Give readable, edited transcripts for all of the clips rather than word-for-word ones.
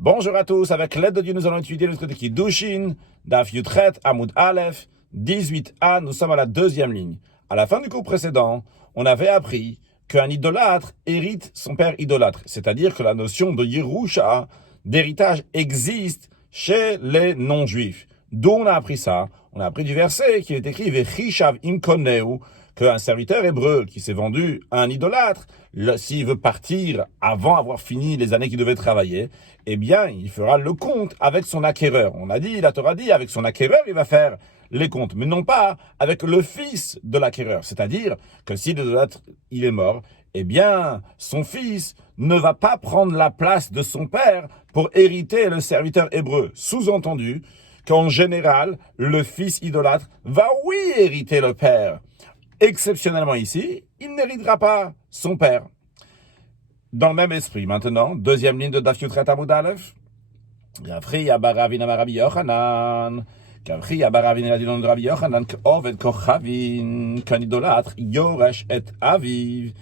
Bonjour à tous, avec l'aide de Dieu, nous allons étudier le traité de Kiddushin, Daf Yudchet, Amoud Aleph, 18a, nous sommes à la deuxième ligne. À la fin du cours précédent, on avait appris qu'un idolâtre hérite son père idolâtre, c'est-à-dire que la notion de Yerusha, d'héritage, existe chez les non-juifs. D'où on a appris ça? On a appris du verset qui est écrit Vechishav im koneu, qu'un serviteur hébreu qui s'est vendu à un idolâtre, s'il veut partir avant avoir fini les années qu'il devait travailler, eh bien, il fera le compte avec son acquéreur. On a dit, la Torah dit, avec son acquéreur, il va faire les comptes, mais non pas avec le fils de l'acquéreur. C'est-à-dire que si l'idolâtre, il est mort, eh bien, son fils ne va pas prendre la place de son père pour hériter le serviteur hébreu. Sous-entendu qu'en général, le fils idolâtre va, oui, hériter le père. Exceptionnellement ici, il n'héritera pas son père. Dans le même esprit, maintenant, deuxième ligne de Daf Yudchet Amud Aleph. Gavri Abaravin Amarabi Yochanan. Gavri Abaravin a dit dans Rabbi Yochanan qu'Oved Kochavin, qu'un idolâtre, Yoresh et Aviv,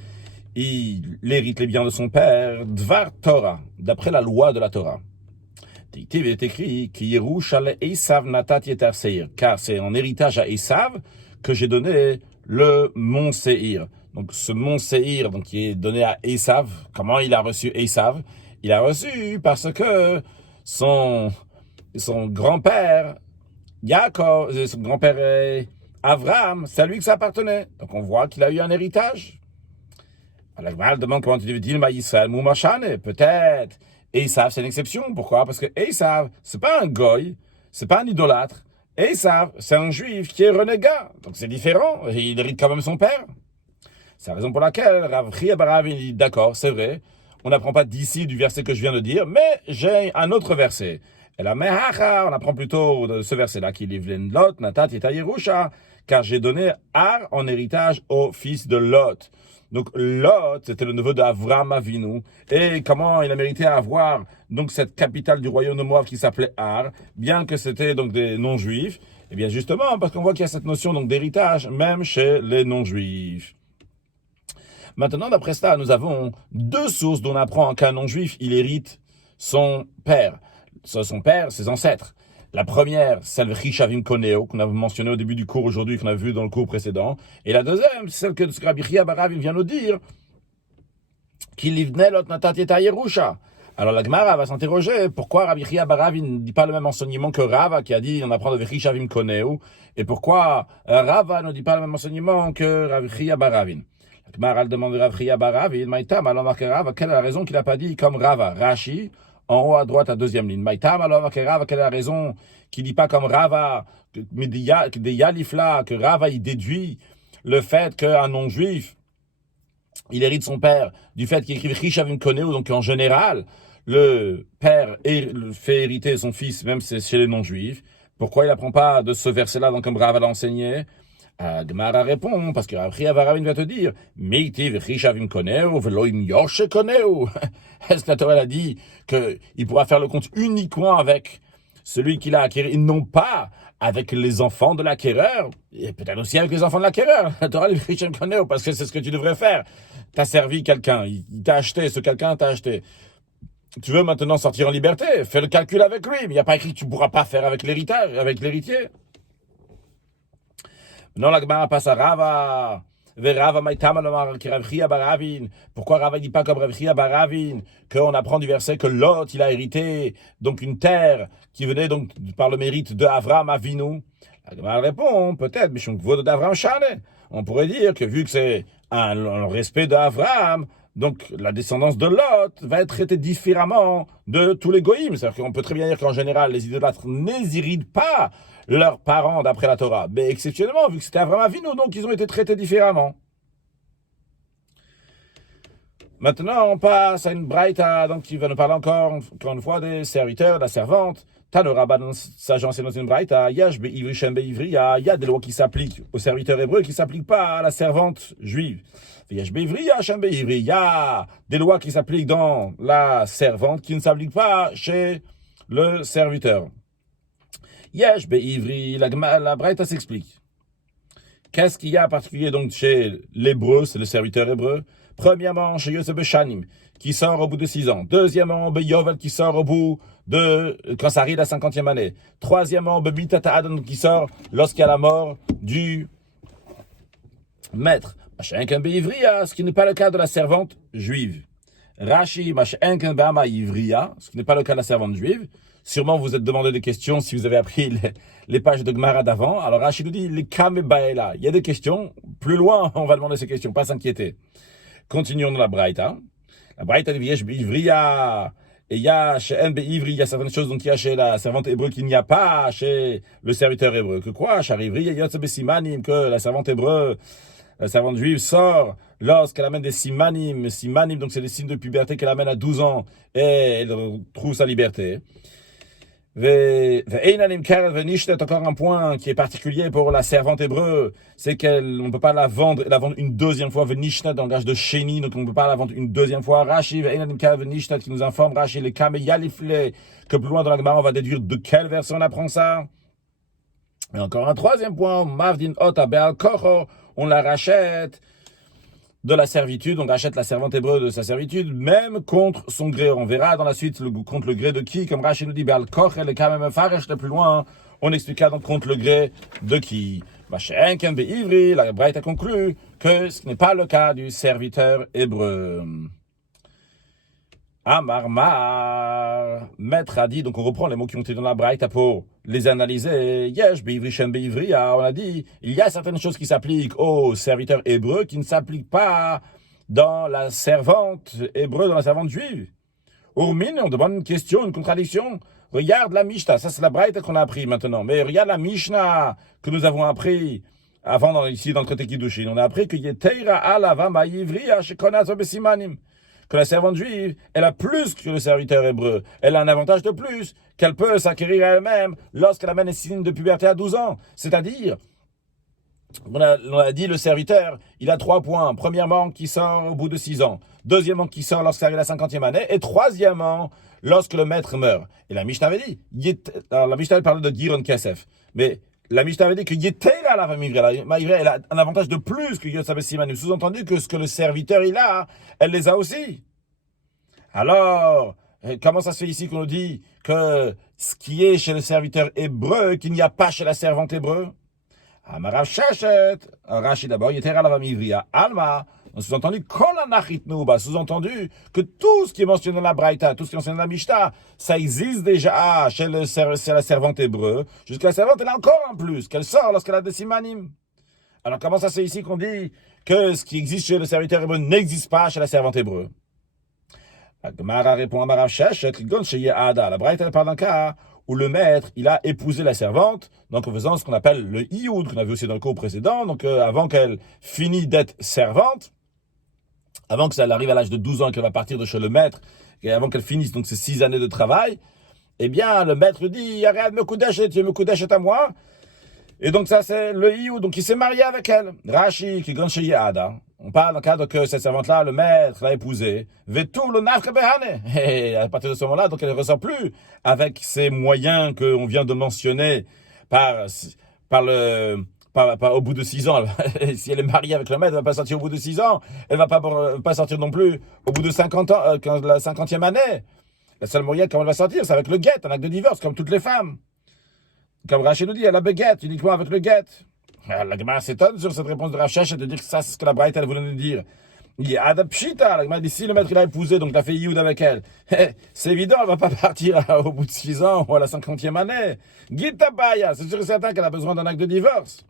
il hérite les biens de son père, Dvar Torah, d'après la loi de la Torah. Il est écrit qu'Yerushale Esav Natat Yeter Seir, car c'est en héritage à Esav que j'ai donné le mont Seir. Donc ce mont Seir, donc, qui est donné à Esav, comment il a reçu Esav? Il a reçu parce que son grand-père, Yaakov, son grand-père Avraham, c'est à lui que ça appartenait. Donc on voit qu'il a eu un héritage. Alors la demande comment tu dis Israël Moumachane, peut-être. Esav, c'est une exception. Pourquoi? Parce que Esav, c'est pas un goy, c'est pas un idolâtre. Esav, c'est un juif qui est renégat. Donc c'est différent. Il hérite quand même son père. C'est la raison pour laquelle Rav Chia bar Ravin dit d'accord, c'est vrai. On n'apprend pas d'ici du verset que je viens de dire, mais j'ai un autre verset. Et la Mehacha, on apprend plutôt de ce verset-là qui livre Lot, Natat Yeta Yerusha, car j'ai donné Ar en héritage au fils de Lot. Donc Lot, c'était le neveu d'Avram Avinu, et comment il a mérité à avoir donc cette capitale du royaume de Moab qui s'appelait Ar, bien que c'était donc des non-juifs. Eh bien justement, parce qu'on voit qu'il y a cette notion donc d'héritage même chez les non-juifs. Maintenant, d'après cela, nous avons deux sources dont on apprend qu'un non-juif, il hérite son père. Son père, ses ancêtres. La première, celle de Rishavim Koneo, qu'on a mentionné au début du cours aujourd'hui, qu'on a vu dans le cours précédent. Et la deuxième, celle que Rabbi Chia bar Ravin vient nous dire, qu'il livnei lot natat yeta Yerusha. Alors la Gemara va s'interroger, pourquoi Rabbi Chia bar Ravin ne dit pas le même enseignement que Rava, qui a dit, on apprend de Rishavim Koneo, et pourquoi Rava ne dit pas le même enseignement que Rabbi Chia bar Ravin. La Gemara demande à Rabbi Chia bar Ravin, Maïtam, alors marqué Rava, quelle est la raison qu'il n'a pas dit comme Rava? Rashi, en haut à droite, à deuxième ligne. Maïtam, alors marqué Rava, quelle est la raison qu'il ne dit pas comme Rava, des Yalifla, que Rava, il déduit le fait qu'un non-juif, il hérite son père du fait qu'il écrit Rishavim Koneu, donc en général, le père fait hériter son fils, même chez les non-juifs. Pourquoi il n'apprend pas de ce verset-là, donc comme Rava l'a enseigné? Gemara répond, parce que Rabbi Chia bar Ravin va te dire, Meitiv Rishavim Koneu, Veloim Yoshe Koneu. Est-ce que la Torah a dit qu'il pourra faire le compte uniquement avec celui qu'il a acquis, et non pas avec les enfants de l'acquéreur, et peut-être aussi avec les enfants de l'acquéreur? La Torah dit Rishavim Koneu, parce que c'est ce que tu devrais faire. T'as servi quelqu'un, il t'a acheté, ce quelqu'un t'a acheté. Tu veux maintenant sortir en liberté, fais le calcul avec lui, mais il n'y a pas écrit que tu ne pourras pas faire avec l'héritage, avec l'héritier. Non, la Gemara passe à Rava. Pourquoi Rava ne dit pas comme Rabbi Chia bar Ravin, qu'on apprend du verset que Lot, il a hérité donc une terre qui venait donc par le mérite de Avram Avinu? La Gemara répond, peut-être, mais d'Avram Shane. On pourrait dire que vu que c'est un respect d'Avram, donc la descendance de Lot va être traitée différemment de tous les goïms. C'est-à-dire qu'on peut très bien dire qu'en général, les idolâtres n'héritent pas leurs parents d'après la Torah. Mais exceptionnellement, vu que c'était Avraham Avinu, donc ils ont été traités différemment. Maintenant, on passe à une braïta, donc qui va nous parler encore une fois des serviteurs, de la servante. Tanoraba, dans sa c'est dans une braïta, Yash be'ivri shem be'ivri, il y a des lois qui s'appliquent aux serviteurs hébreux qui ne s'appliquent pas à la servante juive. Yash be'ivri, Yashem be'ivri, il y a des lois qui s'appliquent dans la servante qui ne s'appliquent pas chez le serviteur. Yesh be'ivri, la braïta s'explique. Qu'est-ce qu'il y a en particulier donc chez l'hébreu, c'est le serviteur hébreu? Premièrement, chez Yosef Beshanim, qui sort au bout de 6 ans. Deuxièmement, Yovel qui sort au bout de, quand ça arrive à la 50e année. Troisièmement, Mitata Adam qui sort lorsqu'il y a la mort du maître. Ce qui n'est pas le cas de la servante juive. Rashi, ce qui n'est pas le cas de la servante juive. Sûrement, vous êtes demandé des questions si vous avez appris les pages de Gemara d'avant. Alors, Rashi nous dit, les Kamebaela. Il y a des questions. Plus loin, on va demander ces questions. Pas s'inquiéter. Continuons dans la Braïta. La Braïta dit, Yesh Ivriya. Et il y a chez NB Ivri, il y a certaines choses donc il y a chez la servante hébreu qu'il n'y a pas chez le serviteur hébreu. Que quoi? Chez Ivri, il y a Simanim, que la servante hébreu, la servante juive sort lorsqu'elle amène des simanim. Simanim, donc c'est des signes de puberté qu'elle amène à 12 ans et elle trouve sa liberté. Encore un point qui est particulier pour la servante hébreu, c'est qu'on ne peut pas la vendre une deuxième fois. Venishnet dans le langage de Sheni, donc on ne peut pas la vendre une deuxième fois. Rashi, qui nous informe, Rashi, les Kame Yalifle, que plus loin dans la Gemara, on va déduire de quelle version on apprend ça. Et encore un troisième point, Mavdin Ota Be'al Kocho, on la rachète de la servitude, on rachète la servante hébreu de sa servitude, même contre son gré. On verra dans la suite contre le gré de qui, comme Rashi nous dit, Be'al Koch, elle est quand même faresh, plus loin, on expliquera donc contre le gré de qui. Machenken Be'ivri, la Braïta conclut que ce n'est pas le cas du serviteur hébreu. Amarmar, maître a dit, donc on reprend les mots qui ont été dans la Braïta pour les analyser. Yesh, beivri, shem beivri, on a dit, il y a certaines choses qui s'appliquent aux serviteurs hébreux qui ne s'appliquent pas dans la servante hébreu, dans la servante juive. Urmine, on demande une question, une contradiction. Regarde la Mishnah, ça c'est la Braïta qu'on a appris maintenant, mais regarde la Mishnah que nous avons appris avant ici dans le traité Kiddushin. On a appris que Yeteira alava ma'ivri, shekonaz obesimanim. Que la servante juive, elle a plus que le serviteur hébreu. Elle a un avantage de plus qu'elle peut s'acquérir elle-même lorsqu'elle amène les signes de puberté à 12 ans. C'est-à-dire, on a dit le serviteur, il a 3 points. Premièrement, qui sort au bout de 6 ans. Deuxièmement, qui sort lorsqu'il arrive à la 50e année. Et troisièmement, lorsque le maître meurt. Et la Mishnah avait dit, alors la Mishnah parlait de Giron Kesef. Mais la Mishnah avait dit que Yetera la famille elle a un avantage de plus que Yotzabé Simanim. Sous-entendu que ce que le serviteur il a, elle les a aussi. Alors, comment ça se fait ici qu'on nous dit que ce qui est chez le serviteur hébreu, qu'il n'y a pas chez la servante hébreu? Amarav Shachet, Rashi d'abord, Yetera la famille Alma. Sous-entendu, sous-entendu que tout ce qui est mentionné dans la Braïta, tout ce qui est mentionné dans la Mishnah, ça existe déjà chez la servante hébreu, jusqu'à la servante, elle a encore en plus, qu'elle sort lorsqu'elle a des simanim. Alors comment ça c'est ici qu'on dit que ce qui existe chez le serviteur hébreu n'existe pas chez la servante hébreu? La Gemara répond à Marav Shachet, la Braïta elle parle d'un cas où le maître, il a épousé la servante, donc en faisant ce qu'on appelle le ioud, qu'on a vu aussi dans le cours précédent, donc avant qu'elle finisse d'être servante, avant que ça arrive à l'âge de 12 ans, qu'elle va partir de chez le maître, et avant qu'elle finisse donc ses 6 années de travail, eh bien, le maître dit, arrête me koudesh, tu me koudesh à moi. Et donc ça, c'est le ioud, donc il s'est marié avec elle. Rashi, qui gagne chez Yada. On parle dans le cadre que cette servante-là, le maître l'a épousée. Vetou le nafre behane. Et à partir de ce moment-là, donc elle ne ressort plus avec ces moyens qu'on vient de mentionner au bout de 6 ans. Si elle est mariée avec le maître, elle ne va pas sortir au bout de 6 ans. Elle ne va pas sortir non plus au bout de 50 ans, quand la 50e année. Le seul moyen comment elle va sortir, c'est avec le guet, un acte de divorce, comme toutes les femmes. Comme Rachel nous dit, elle a beguette, uniquement avec le guet. La Gemara s'étonne sur cette réponse de Rav Shachet de dire que ça, c'est ce que la Braïta elle voulait nous dire. Il y a Adapshita, la Gemara dit, si le maître il a épousé, donc il a fait Youd avec elle. C'est évident, elle ne va pas partir au bout de 6 ans ou à la 50e année. Gitabaya, c'est sûr et certain qu'elle a besoin d'un acte de divorce.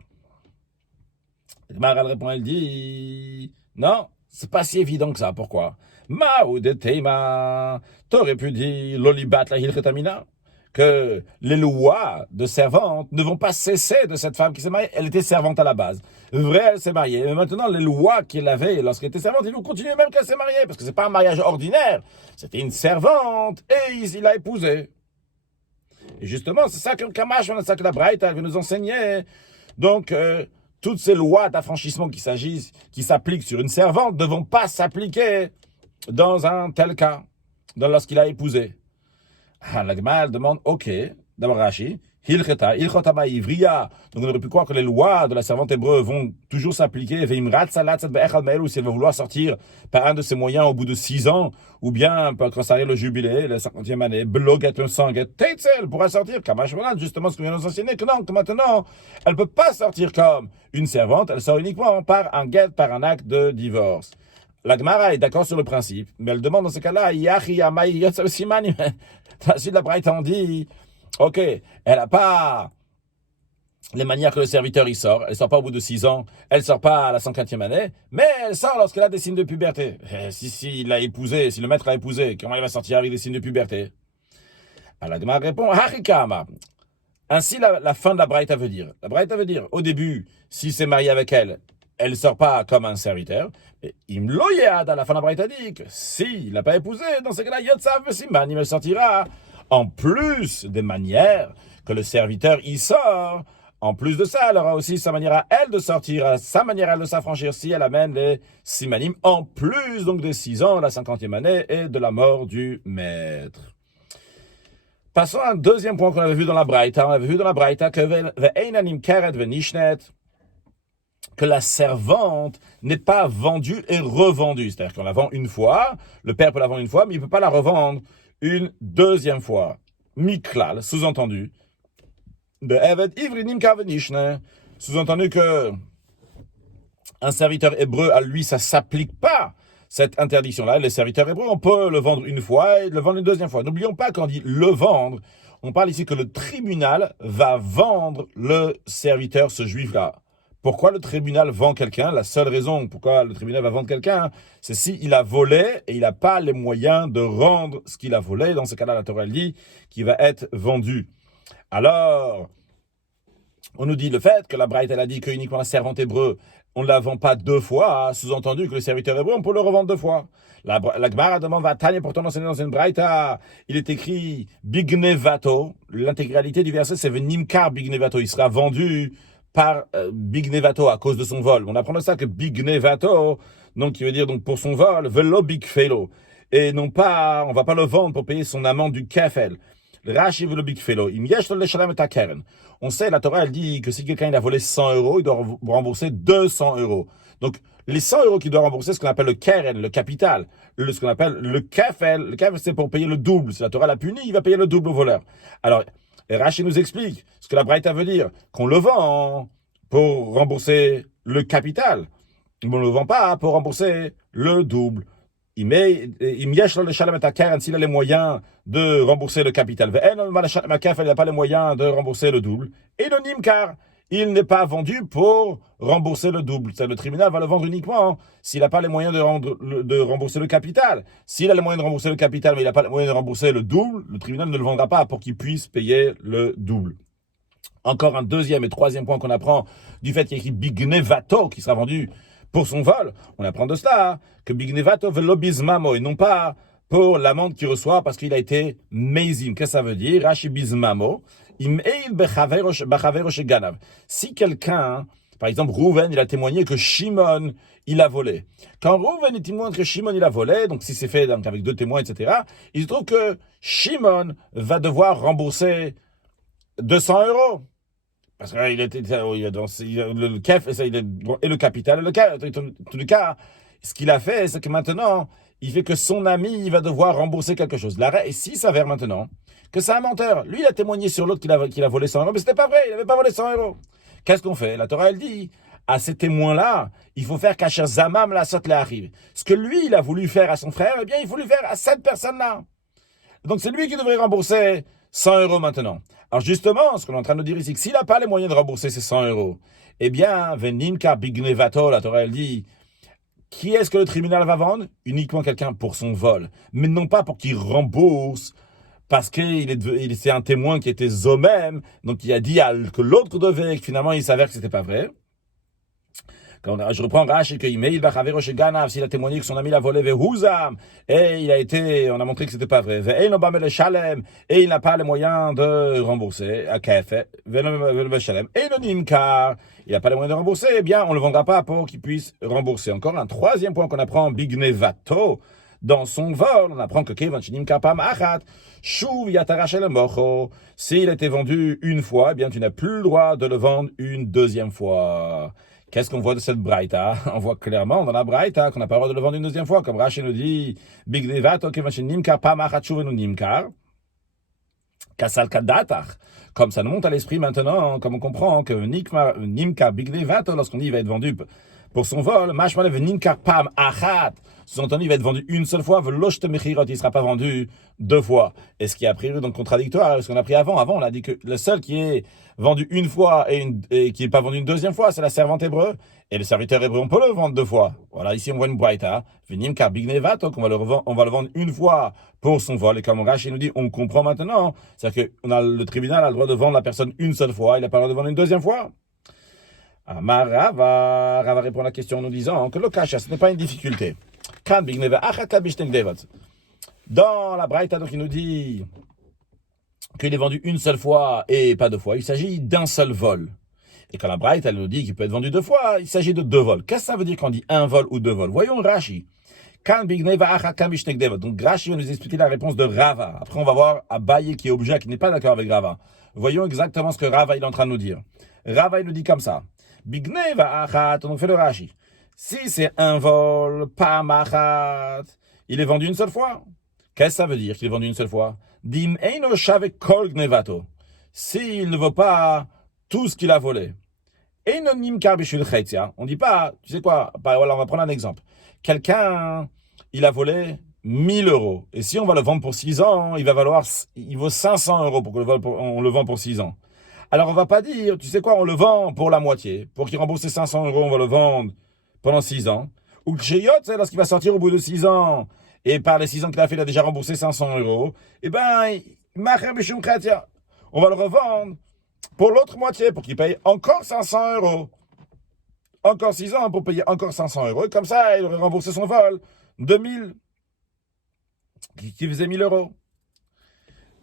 La Gemara elle répond, elle dit, non, c'est pas si évident que ça. Pourquoi? Ma'ud Teima, t'aurais pu dire l'olibat la hilchetamina, que les lois de servante ne vont pas cesser de cette femme qui s'est mariée. Elle était servante à la base. Vrai, elle s'est mariée. Mais maintenant, les lois qu'elle avait lorsqu'elle était servante, ils vont continuer même qu'elle s'est mariée. Parce que c'est pas un mariage ordinaire. C'était une servante et il l'a épousée. Et justement, c'est ça que Kamash, c'est ça que la Braïta veut nous enseigner. Donc, toutes ces lois d'affranchissement qui s'appliquent sur une servante ne vont pas s'appliquer dans un tel cas, lorsqu'il a épousé. La Gemara demande, ok, d'abord Rashi, Hilcheta, Ilchotama Ivriya. Donc on aurait pu croire que les lois de la servante hébreu vont toujours s'appliquer. Si elle va vouloir sortir par un de ces moyens au bout de 6 ans, ou bien quand ça arrive le jubilé, la 50e année, bloguet un sanguet, elle pourra sortir. Kamashmalan, justement ce que vient nous enseigner, que non, que maintenant, elle ne peut pas sortir comme une servante, elle sort uniquement par un guet, par un acte de divorce. La Gemara est d'accord sur le principe, mais elle demande dans ce cas-là, Yachi Amai Yotsa Simani. Si la Braïta en dit, ok, elle n'a pas les manières que le serviteur il sort. Elle sort pas au bout de 6 ans, elle sort pas à la 50e année, mais elle sort lorsqu'elle a des signes de puberté. Si il l'a épousé, si le maître l'a épousé, comment il va sortir avec des signes de puberté? Alors la Gemara répond, Harikama. Ainsi, la fin de la Braïta veut dire. La Braïta veut dire, au début, s'il s'est marié avec elle, elle ne sort pas comme un serviteur. Et Imloyad, à la fin de la Braïta dit que s'il n'a pas épousé, dans ce cas-là, Yotsav Siman, il sortira. En plus des manières que le serviteur y sort, en plus de ça, elle aura aussi sa manière à elle de sortir, sa manière à elle de s'affranchir si elle amène les simanim, en plus donc des 6 ans, la 50e année et de la mort du maître. Passons à un deuxième point qu'on avait vu dans la Braïta. On avait vu dans la Braïta que la servante n'est pas vendue et revendue. C'est-à-dire qu'on la vend une fois, le père peut la vendre une fois, mais il ne peut pas la revendre une deuxième fois. Miklal, sous-entendu, de Evet Ivrinim Kavenishne, sous-entendu que un serviteur hébreu, à lui, ça ne s'applique pas, cette interdiction-là. Les serviteurs hébreux, on peut le vendre une fois et le vendre une deuxième fois. N'oublions pas quand on dit le vendre, on parle ici que le tribunal va vendre le serviteur, ce juif-là. Pourquoi le tribunal vend quelqu'un? La seule raison pourquoi le tribunal va vendre quelqu'un, c'est s'il a volé et il n'a pas les moyens de rendre ce qu'il a volé. Dans ce cas-là, la Torah dit qu'il va être vendu. Alors, on nous dit le fait que la Braïta, elle a dit que uniquement la servante hébreu, on ne la vend pas 2 fois, sous-entendu que le serviteur hébreu, on peut le revendre 2 fois. La Gemara demande va Tanya pourtant enseigner dans une Braïta. Il est écrit Bignevato. L'intégralité du verset, c'est Venimkar Bignevato. Il sera vendu par Bignevato à cause de son vol. On apprend de ça que Bignevato, donc qui veut dire donc pour son vol, velo big fellow. Et non pas, on va pas le vendre pour payer son amende du kefel. Rashi velo big fellow. On sait, la Torah, elle dit que si quelqu'un il a volé 100 euros, il doit rembourser 200 euros. Donc, les 100 euros qu'il doit rembourser, ce qu'on appelle le keren, le capital, ce qu'on appelle le kefel. Le kefel, c'est pour payer le double. Si la Torah l'a puni, il va payer le double au voleur. Alors, Rashi nous explique ce que la Braïta veut dire, qu'on le vend pour rembourser le capital. On ne le vend pas pour rembourser le double. S'il a les moyens de rembourser le capital, il n'a pas les moyens de rembourser le double. Et le nimkar, il n'est pas vendu pour rembourser le double. Le tribunal va le vendre uniquement s'il n'a pas les moyens de rembourser le capital. S'il a les moyens de rembourser le capital, mais il n'a pas les moyens de rembourser le double, le tribunal ne le vendra pas pour qu'il puisse payer le double. Encore un deuxième et troisième point qu'on apprend du fait qu'il y a écrit Bignevato qui sera vendu pour son vol. On apprend de cela que Bignevato velo bismamo et non pas pour l'amende qu'il reçoit parce qu'il a été meizim. Qu'est-ce que ça veut dire? Rashi bismamo. Si quelqu'un, par exemple Rouven, il a témoigné que Shimon, il a volé. Quand Rouven il témoigne que Shimon, il a volé, donc si c'est fait donc, avec 2 témoins, etc., il se trouve que Shimon va devoir rembourser 200 euros. Parce qu'il était le kef et le capital. En tous les cas, ce qu'il a fait, c'est que maintenant, il fait que son ami, il va devoir rembourser quelque chose. Et s'il s'avère maintenant que c'est un menteur, lui, il a témoigné sur l'autre qu'il a volé 100 euros, mais c'était pas vrai, il n'avait pas volé 100 euros. Qu'est-ce qu'on fait? La Torah, elle dit, à ces témoins-là, il faut faire qu'Asher Zamam la sot arrive. Ce que lui, il a voulu faire à son frère, eh bien, il faut lui faire à cette personne-là. Donc, c'est lui qui devrait rembourser 100 euros maintenant. Alors justement, ce qu'on est en train de dire ici, que s'il n'a pas les moyens de rembourser ces 100 euros, eh bien, Venimka Bignevato, la Torah, elle dit, qui est-ce que le tribunal va vendre? Uniquement quelqu'un pour son vol, mais non pas pour qu'il rembourse, parce qu'il c'est un témoin qui était zomem, donc il a dit que l'autre devait, et que finalement il s'avère que c'était pas vrai. Je reprends Rashi que s'il a témoigné que son ami l'a volé et on a montré que c'était pas vrai. Et il n'a pas les moyens de rembourser. Et le nimkar, il n'a pas les moyens de rembourser, eh bien, on ne le vendra pas pour qu'il puisse rembourser. Encore un troisième point qu'on apprend, Bignevato, dans son vol. On apprend que Kevan Shenimkar Pam Achat, Shuv Yatara Shel Mocho. S'il a été vendu une fois, eh bien, tu n'as plus le droit de le vendre une deuxième fois. Qu'est-ce qu'on voit de cette braïta? On voit clairement dans la braïta qu'on n'a pas le droit de le vendre une deuxième fois. Comme Rashi nous dit, Big Nevato Kevan Shenimkar Pam Achat Shuvenu Nimkar. Kasal Kadatach. Comme ça nous monte à l'esprit maintenant, comme on comprend que Nimkar Big Nevato, lorsqu'on dit il va être vendu pour son vol, Mashmalev Nimkar Pam Achat, sous-entendu il va être vendu une seule fois, Veloshte Mechirot, il ne sera pas vendu deux fois. Et ce qui est a priori donc contradictoire, ce qu'on a pris avant. Avant, on a dit que le seul qui est vendu une fois et qui n'est pas vendu une deuxième fois, c'est la servante hébreu. Et le serviteur hébreu, on peut le vendre deux fois. Voilà, ici on voit une braïta, Nimkar Big Nevato, on va le vendre une fois pour son vol. Et comme Rashi nous dit, on comprend maintenant, c'est-à-dire que le tribunal a le droit de vendre la personne une seule fois, il n'a pas le droit de vendre une deuxième fois. Amar Rava répond à la question en nous disant que le kasha, ce n'est pas une difficulté. Dans la braïta, donc il nous dit qu'il est vendu une seule fois et pas deux fois. Il s'agit d'un seul vol. Et quand la braïta, elle nous dit qu'il peut être vendu deux fois, il s'agit de deux vols. Qu'est-ce que ça veut dire quand on dit un vol ou deux vols? Voyons Rashi. Donc Rashi va nous expliquer la réponse de Rava. Après, on va voir Abaye qui est objet, qui n'est pas d'accord avec Rava. Voyons exactement ce que Rava il est en train de nous dire. Rava, il nous dit comme ça. Bigneva achat, on fait le Rashi. Si c'est un vol, pas machat, il est vendu une seule fois. Qu'est-ce que ça veut dire qu'il est vendu une seule fois? Dim eino shavek kol gnevato. S'il ne vaut pas tout ce qu'il a volé. Eino nimkar bishul chetzia. On dit pas, tu sais quoi, voilà, on va prendre un exemple. Quelqu'un, il a volé 1000 euros. Et si on va le vendre pour 6 ans, il vaut 500 euros pour on le vend pour 6 ans. Alors on va pas dire, tu sais quoi, on le vend pour la moitié. Pour qu'il rembourse ses 500 euros, on va le vendre pendant 6 ans. Ou que chez Yot, lorsqu'il va sortir au bout de 6 ans, et par les 6 ans qu'il a fait, il a déjà remboursé 500 euros, eh ben, on va le revendre pour l'autre moitié, pour qu'il paye encore 500 euros. Encore 6 ans pour payer encore 500 euros. Et comme ça, il aurait remboursé son vol de 1000, qui faisait 1000 euros.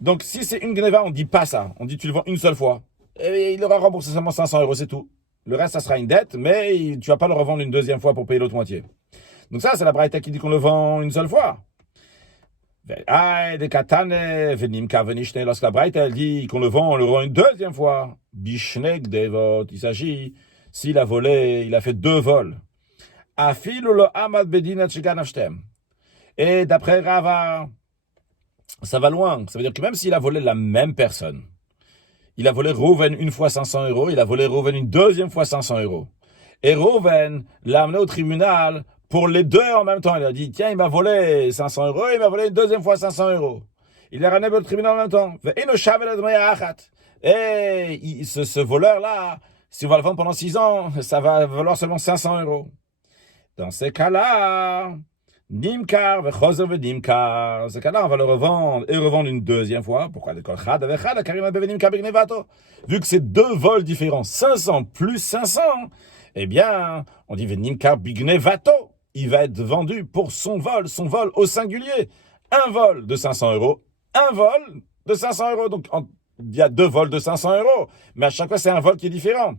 Donc, si c'est une gneva, on ne dit pas ça. On dit tu le vends une seule fois. Et il aura remboursé seulement 500 euros, c'est tout. Le reste, ça sera une dette, mais tu ne vas pas le revendre une deuxième fois pour payer l'autre moitié. Donc ça, c'est la braïta qui dit qu'on le vend une seule fois. Lorsque la braïta, elle dit qu'on le vend, on le rend une deuxième fois. Bishnek devot, il s'agit, s'il a volé, il a fait 2 vols. Et d'après Rava, ça va loin. Ça veut dire que même s'il a volé la même personne, il a volé Reuven une fois 500 euros, il a volé Reuven une deuxième fois 500 euros. Et Reuven l'a amené au tribunal pour les deux en même temps. Il a dit, tiens, il m'a volé 500 euros, il m'a volé une deuxième fois 500 euros. Il l'a ramené au tribunal en même temps. Et ce voleur-là, si on va le vendre pendant 6 ans, ça va valoir seulement 500 euros. Dans ces cas-là, Nimkar, Vechozer, Nimkar. Dans ces cas-là, on va le revendre et revendre une deuxième fois. Pourquoi? Vu que c'est 2 vols différents, 500 plus 500, eh bien, on dit Nimkar Bignevato. Il va être vendu pour son vol au singulier. Un vol de 500 euros, un vol de 500 euros. Donc, il y a 2 vols de 500 euros, mais à chaque fois, c'est un vol qui est différent.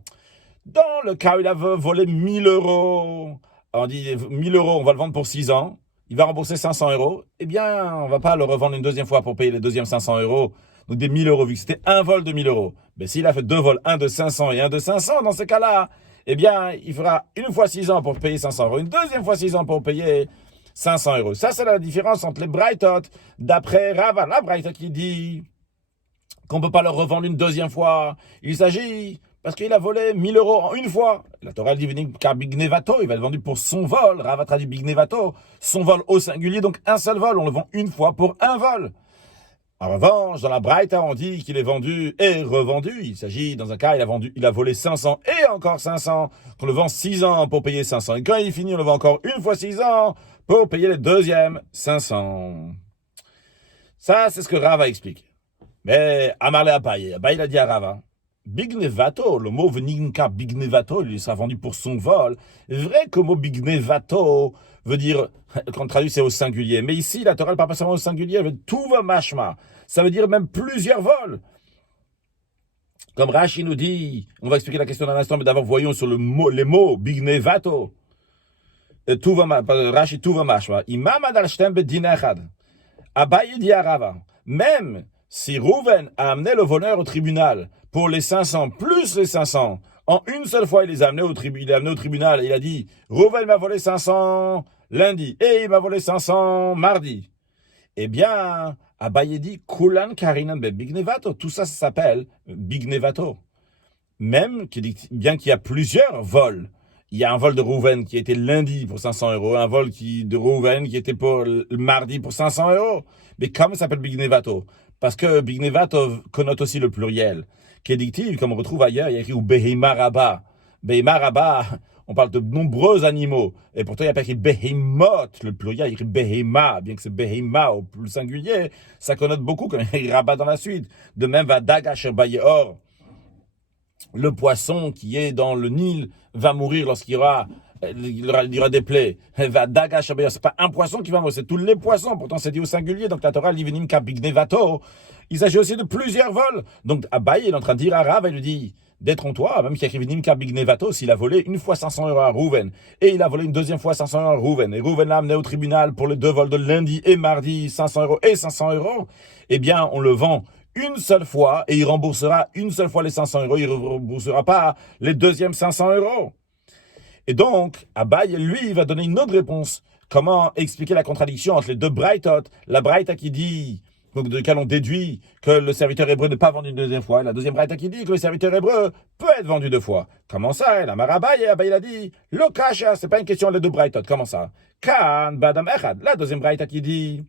Dans le cas où il a volé 1000 euros, on dit 1000 euros, on va le vendre pour 6 ans, il va rembourser 500 euros, eh bien, on ne va pas le revendre une deuxième fois pour payer les deuxièmes 500 euros, donc des 1000 euros, vu que c'était un vol de 1000 euros. Mais s'il a fait 2 vols, un de 500 et un de 500, dans ce cas-là, eh bien, il fera une fois 6 ans pour payer 500 euros, une deuxième fois 6 ans pour payer 500 euros. Ça, c'est la différence entre les braïtot, d'après Rava, la braïta qui dit qu'on ne peut pas le revendre une deuxième fois. Il s'agit, parce qu'il a volé 1000 euros en une fois. La Torah dit car Bignevato, il va être vendu pour son vol. Rava traduit Bignevato, son vol au singulier, donc un seul vol. On le vend une fois pour un vol. En revanche, dans la Braïta, on dit qu'il est vendu et revendu. Il s'agit, dans un cas, il a volé 500 et encore 500, qu'on le vend 6 ans pour payer 500. Et quand il finit, on le vend encore une fois 6 ans pour payer les deuxièmes 500. Ça, c'est ce que Rava explique. Mais Amarle Abaye, il a dit à Rava, Bignevato, le mot Veninka Bignevato, il sera vendu pour son vol. Vrai que le mot Bignevato veut dire, quand on traduit, c'est au singulier. Mais ici, la Torah ne parle pas seulement au singulier, elle veut dire tout va mashma. Ça veut dire même plusieurs vols. Comme Rashi nous dit, on va expliquer la question dans un instant, mais d'abord voyons sur les mots Bignevato. Rashi Tuva Mashma, Imam Adal Shtem Bedin Echad. Abaye dit à Rava, même si Rouven a amené le voleur au tribunal pour les 500 plus les 500, en une seule fois il les a amenés il est amené au tribunal et il a dit Rouven m'a volé 500 lundi et il m'a volé 500 mardi. Eh bien, Abaye dit Kulan Karinan be Bignevato. Tout ça s'appelle Bignevato. Même bien qu'il y a plusieurs vols. Il y a un vol de Rouven qui était lundi pour 500 euros, un vol de Rouven qui était pour le mardi pour 500 euros. Mais comment ça s'appelle Bignevato? Parce que Bignevato connote aussi le pluriel. Qu'édictive, comme on retrouve ailleurs, il y a écrit ou Behema Rabba. Behema Rabba, on parle de nombreux animaux. Et pourtant, il n'y a pas écrit Behemoth, le pluriel, il y a écrit Behema. Bien que c'est Behema au plus singulier, ça connote beaucoup quand il y a écrit Rabba dans la suite. De même, va Dagasher Bayeor. Le poisson qui est dans le Nil va mourir lorsqu'il y aura des plaies. C'est pas un poisson qui va mourir, c'est tous les poissons. Pourtant, c'est dit au singulier. Donc, la Torah, Livinim Kabignevato. Il s'agit aussi de plusieurs vols. Donc, Abaye, il est en train de dire à Rav, il lui dit, détrompe-toi, même qu'il y a écrit Livinim Kabignevato, s'il a volé une fois 500 euros à Rouven, et il a volé une deuxième fois 500 euros à Rouven, et Rouven l'a amené au tribunal pour les deux vols de lundi et mardi, 500 euros et 500 euros, eh bien, on le vend une seule fois et il remboursera une seule fois les 500 euros, il ne remboursera pas les deuxièmes 500 euros. Et donc, Abaye, lui, il va donner une autre réponse. Comment expliquer la contradiction entre les deux braïtot? La braïta qui dit, donc de laquelle on déduit que le serviteur hébreu n'est pas vendu une deuxième fois, et la deuxième braïta qui dit que le serviteur hébreu peut être vendu deux fois. Comment ça? La Marabaye, Abaye a dit, Lokasha, c'est pas une question les deux braïtot. Comment ça? Kan, Badam Echad. La deuxième braïta qui dit.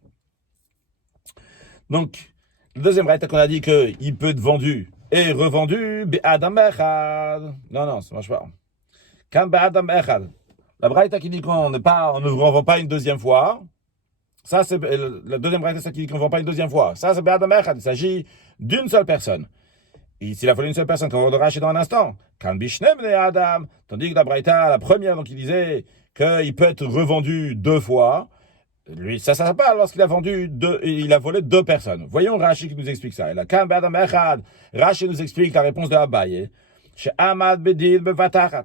Donc, le deuxième braïta qu'on a dit qu'il peut être vendu et revendu, Adam Echad. Non, ça marche pas. Quand Adam Echad. La braïta qui dit qu'on ne vend pas une deuxième fois. Ça, c'est la deuxième braïta qui dit qu'on ne vend pas une deuxième fois. Ça, c'est Adam Echad. Il s'agit d'une seule personne. Et s'il a fallu une seule personne, qu'on va racheter dans un instant. Quand Bishnem ne Adam. Tandis que la braïta, la première, donc il disait qu'il peut être revendu deux fois. Lui, ça s'appelle lorsqu'il a il a volé deux personnes. Voyons Rashi qui nous explique ça. Et là, quand Adam Echad, Rashi nous explique la réponse de Abaye. Chez Amad Bedin Bevatachat.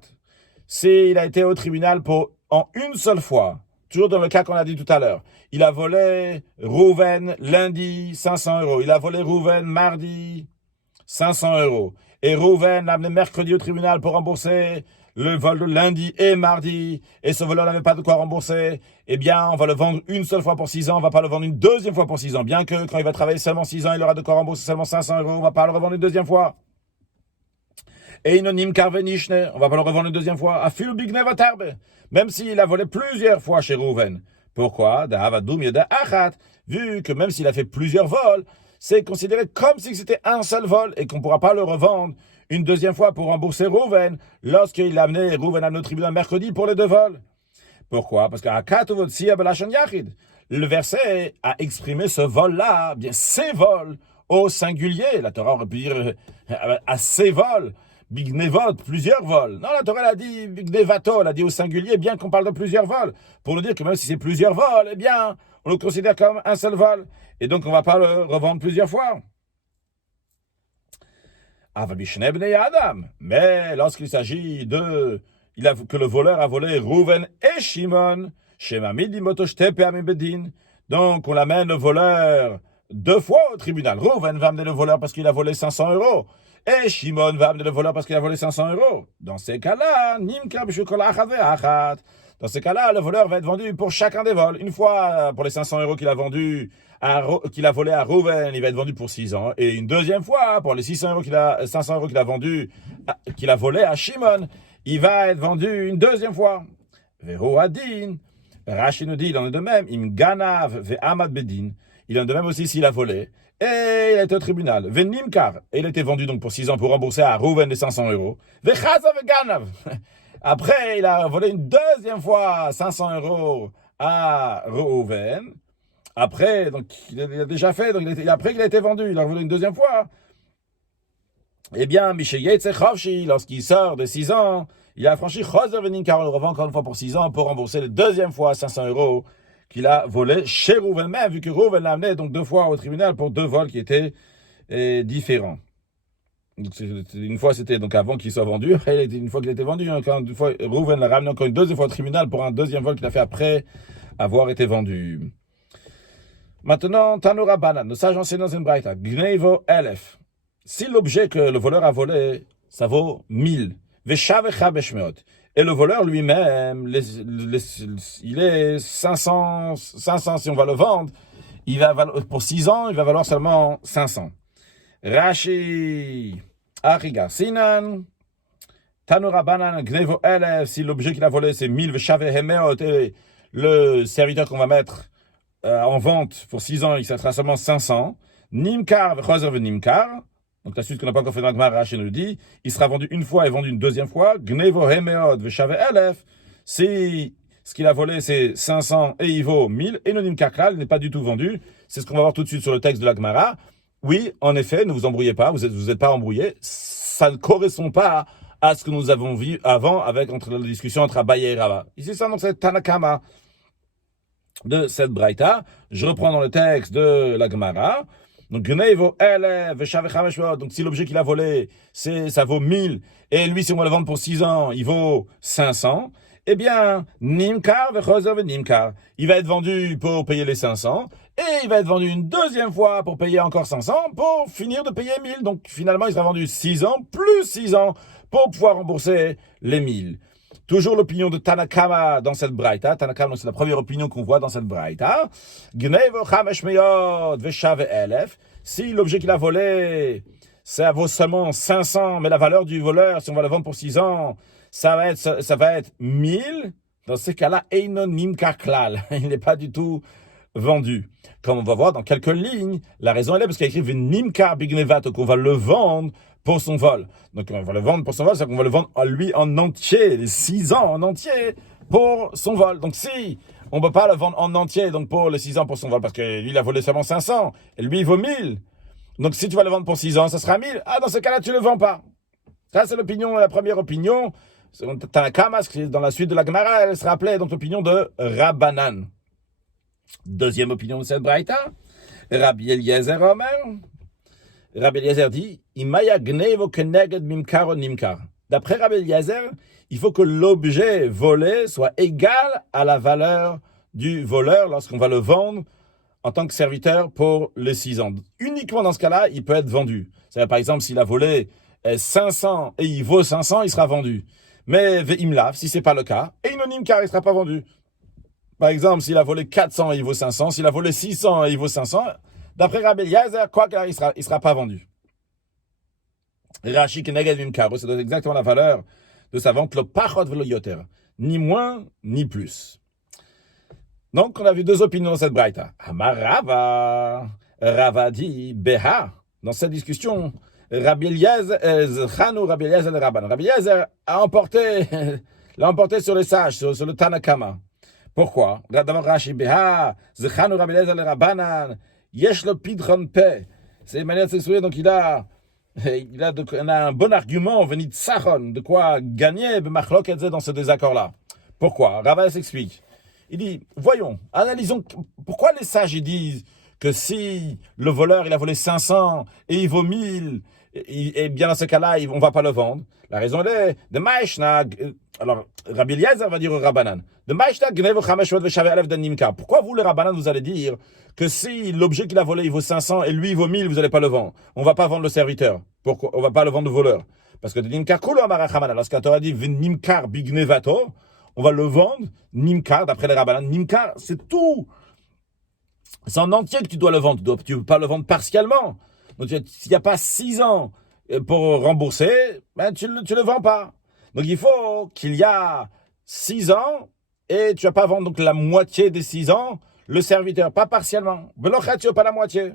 S'il a été au tribunal en une seule fois, toujours dans le cas qu'on a dit tout à l'heure, il a volé Rouven lundi 500 euros. Il a volé Rouven mardi 500 euros. Et Rouven l'a amené mercredi au tribunal pour rembourser le vol de lundi et mardi, et ce voleur n'avait pas de quoi rembourser, eh bien, on va le vendre une seule fois pour 6 ans, on va pas le vendre une deuxième fois pour 6 ans. Bien que quand il va travailler seulement 6 ans, il aura de quoi rembourser seulement 500 euros, on va pas le revendre une deuxième fois. Et Inonim Karvenishne, on va pas le revendre une deuxième fois. Afil Bignev Tarbe, même s'il a volé plusieurs fois chez Rouven. Pourquoi? Vu que même s'il a fait plusieurs vols, c'est considéré comme si c'était un seul vol et qu'on ne pourra pas le revendre une deuxième fois pour rembourser Rouven lorsqu'il a amené Rouven à notre tribunal mercredi pour les deux vols. Pourquoi? Parce le verset a exprimé ce vol-là, bien ces vols au singulier. La Torah aurait pu dire à ces vols, Bignevot, plusieurs vols. Non, la Torah elle a dit Bignevato, elle a dit au singulier, bien qu'on parle de plusieurs vols. Pour nous dire que même si c'est plusieurs vols, eh bien, on le considère comme un seul vol. Et donc, on ne va pas le revendre plusieurs fois. Adam. Mais lorsqu'il s'agit que le voleur a volé Rouven et Shimon, donc on l'amène le voleur deux fois au tribunal. Rouven va amener le voleur parce qu'il a volé 500 euros. Et Shimon va amener le voleur parce qu'il a volé 500 euros. Dans ces cas-là, le voleur va être vendu pour chacun des vols. Une fois pour les 500 euros qu'il a volé à Rouven, il va être vendu pour 6 ans. Et une deuxième fois pour les 500 euros qu'il a volé à Shimon, il va être vendu une deuxième fois. Veho Adin, Rashi nous dit, il en est de même. Im Ganav ve Amad Bedin. Il en est de même aussi s'il a volé. Et il a été au tribunal. Venimkar. Et il a été vendu donc pour 6 ans pour rembourser à Rouven les 500 euros. Vechaza ve Ganav. Après, il a volé une deuxième fois 500 euros à Rouven. Après, donc, il a déjà fait, donc après qu'il a été vendu, il a volé une deuxième fois. Eh bien, lorsqu'il sort de 6 ans, il a franchi Choser Venimkar, on le revend encore une fois pour 6 ans pour rembourser la deuxième fois 500 euros qu'il a volé chez Rouven même, vu que Rouven l'a amené donc deux fois au tribunal pour deux vols qui étaient différents. Une fois, c'était donc avant qu'il soit vendu. Une fois qu'il a été vendu, une fois, Reuven l'a ramené encore une deuxième fois au tribunal pour un deuxième vol qu'il a fait après avoir été vendu. Maintenant, Tanura Banan, le sage enseigne dans une braïta, Gneivo Elef. Si l'objet que le voleur a volé, ça vaut 1000. Veshavecha beshmeot. Et le voleur lui-même, il est 500 si on va le vendre, pour 6 ans, il va valoir seulement 500. Rashi, Ariga, Sinan, Tanura Banan, Gnevo Elef, si l'objet qu'il a volé c'est 1000, Veshavehemeot, et le serviteur qu'on va mettre en vente pour 6 ans, il sera seulement 500. Nimkar, Vechoser Nimkar. Donc la suite qu'on n'a pas encore fait dans la Gemara, Rashi nous dit, il sera vendu une fois et vendu une deuxième fois. Gnevo Hemeod Veshave Elef. Si ce qu'il a volé c'est 500 et il vaut 1000, et le Nimkar Klal n'est pas du tout vendu. C'est ce qu'on va voir tout de suite sur le texte de la Gemara. Oui, en effet, ne vous embrouillez pas, vous êtes pas embrouillés. Ça ne correspond pas à ce que nous avons vu avant entre la discussion entre Abaye et Rava. Ici, ça, donc c'est Tanakama de cette braïta. Je reprends dans le texte de la Gemara. Donc, donc si l'objet qu'il a volé, ça vaut 1000, et lui, si on va le vendre pour 6 ans, il vaut 500, eh bien, Nimkar, Nimkar, il va être vendu pour payer les 500, et il va être vendu une deuxième fois pour payer encore 500, pour finir de payer 1000. Donc, finalement, il sera vendu 6 ans, plus 6 ans, pour pouvoir rembourser les 1000. Toujours l'opinion de Tanakama dans cette braïta. Tanakama, c'est la première opinion qu'on voit dans cette braïta. Gnevo chamesh meyod veshave elef. Si l'objet qu'il a volé, ça vaut seulement 500, mais la valeur du voleur, si on va le vendre pour 6 ans, ça va être 1000. Dans ces cas-là, einon nimkar klal. Il n'est pas du tout vendu. Comme on va voir dans quelques lignes, la raison elle est parce qu'il y a écrit nimkar bignevato, qu'on va le vendre pour son vol. Donc on va le vendre pour son vol, c'est qu'on va le vendre à lui en entier, les 6 ans en entier pour son vol. Donc si on ne peut pas le vendre en entier donc pour les 6 ans pour son vol, parce que lui il a volé seulement 500, et lui il vaut 1000. Donc si tu vas le vendre pour 6 ans, ça sera 1000. Ah, dans ce cas-là, tu ne le vends pas. Ça c'est l'opinion, la première opinion. Tanakama, dans la suite de la Gemara, elle se rappelait donc l'opinion de Rabbanan. Deuxième opinion de cette braïta, Rabbi Eliezer Omer. Rabbi Eliezer dit, d'après Rabbi Eliezer, il faut que l'objet volé soit égal à la valeur du voleur lorsqu'on va le vendre en tant que serviteur pour les 6 ans. Uniquement dans ce cas-là, il peut être vendu. C'est-à-dire, par exemple, s'il a volé 500 et il vaut 500, il sera vendu. Mais ve'imlav, si c'est pas le cas, et inonimkar, il sera pas vendu. Par exemple, s'il a volé 400 et il vaut 500, s'il a volé 600 et il vaut 500, d'après Rabbi Eliezer, quoi qu'il arrive, il sera pas vendu. Rashi keneged vimkaro, ça donne exactement la valeur de sa vente, le pachot velo yoter, ni moins ni plus. Donc, on a vu 2 opinions dans cette braïta. Amar Rava, Rava dit beha. Dans cette discussion, Rabbi Eliezer, Rabbi Eliezer le Rabban. Rabbi Eliezer l'a emporté sur les sages, sur le Tanakama. Pourquoi? D'abord Rashi beha, Zechanu Rabbi Eliezer le Rabbanan, yesh le pidron pe. C'est une manière de s'exprimer, donc il a un bon argument, venu de Sachon, de quoi gagner dans ce désaccord-là. Pourquoi? Rava s'explique. Il dit, voyons, analysons, pourquoi les sages ils disent que si le voleur il a volé 500 et il vaut 1000, et bien dans ce cas-là, on ne va pas le vendre. La raison est de Maïshna. Alors, Rabbi Eliezer va dire au Rabbanan, de Maïshna gnevo chameshot veshave elef den nimkar. Pourquoi vous, les Rabbanan, vous allez dire que si l'objet qu'il a volé il vaut 500 et lui il vaut 1000, vous n'allez pas le vendre? On ne va pas vendre le serviteur. Pourquoi? On ne va pas le vendre le voleur. Parce que de nimkar kulo amarachamana, lorsqu'on Torah dit nimkar bignevato, on va le vendre, nimkar, d'après les Rabbanan. Nimkar, c'est tout. C'est en entier que tu dois le vendre. Tu ne peux pas le vendre partiellement. Donc, s'il n'y a pas 6 ans pour rembourser, ben, tu le vends pas. Donc, il faut qu'il y a 6 ans et tu vas pas vendre donc la moitié des 6 ans, le serviteur, pas partiellement. Velochatio, pas la moitié.